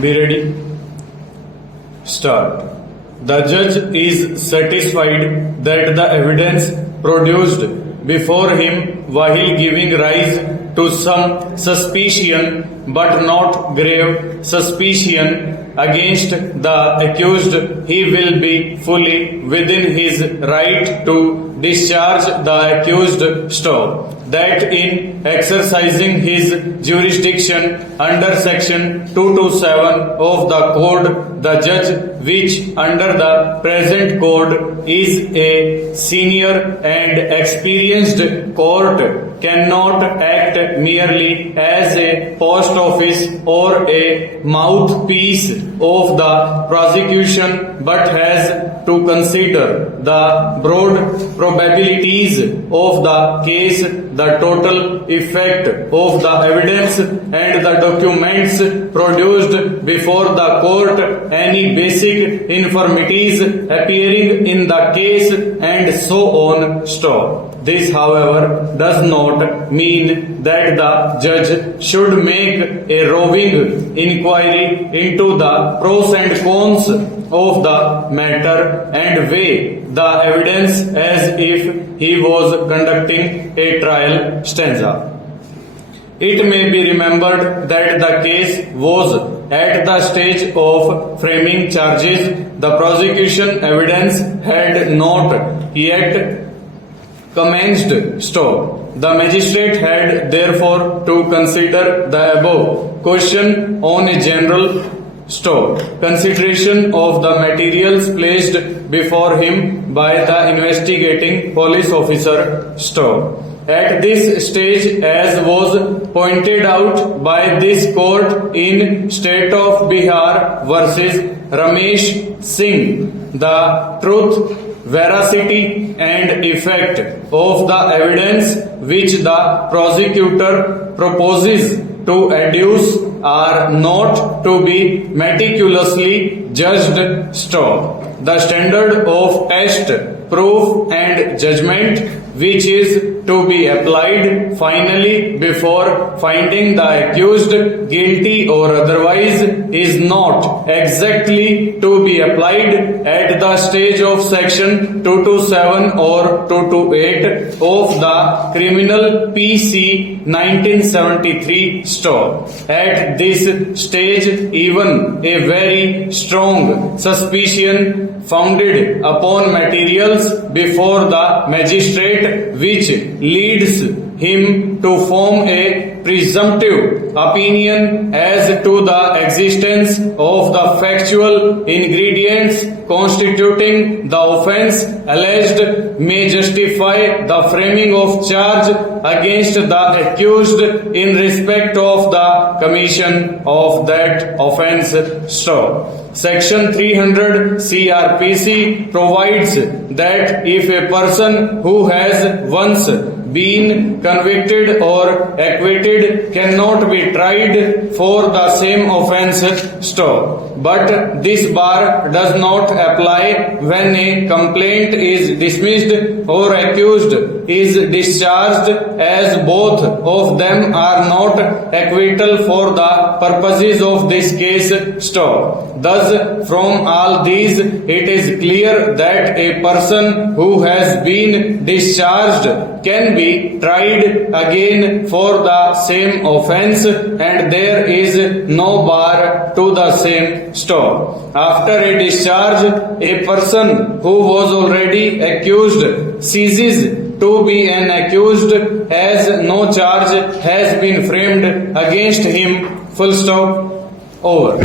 Be ready. Start. The judge is satisfied that the evidence produced before him while giving rise to some suspicion but not grave suspicion against the accused, he will be fully within his right to discharge the accused so that in exercising his jurisdiction under section 227 of the code, the judge, which under the present code is a senior and experienced court, cannot act merely as a post office or a mouthpiece of the prosecution, but has to consider the broad probabilities of the case, the total effect of the evidence and the documents produced before the court, any basic infirmities appearing in the case, and so on. Stop. This, however, does not mean that the judge should make a roving inquiry into the pros and cons of the matter and weigh the evidence as if he was conducting a trial. Stanza. It may be remembered that the case was at the stage of framing charges. The prosecution evidence had not yet commenced. Stop. The magistrate had therefore to consider the above question on a general consideration of the materials placed before him by the investigating police officer. At this stage, as was pointed out by this court in State of Bihar versus Ramesh Singh, the truth, veracity and effect of the evidence which the prosecutor proposes to adduce are not to be meticulously judged. The standard of test, proof and judgment which is to be applied finally before finding the accused guilty or otherwise is not exactly to be applied at the stage of section 227 or 228 of the criminal PC 1973. At this stage, even a very strong suspicion founded upon materials before the magistrate which leads him to form a presumptive opinion as to the existence of the factual ingredients constituting the offense alleged may justify the framing of charge against the accused in respect of the commission of that offense. Section 300 CRPC provides that if a person who has once been convicted or acquitted cannot be tried for the same offense. But this bar does not apply when a complaint is dismissed or accused is discharged, as both of them are not acquittal for the purposes of this case. Thus, from all these, it is clear that a person who has been discharged can be tried again for the same offense, and there is no bar to the same. After a discharge, a person who was already accused ceases to be an accused as no charge has been framed against him. Full stop. Over.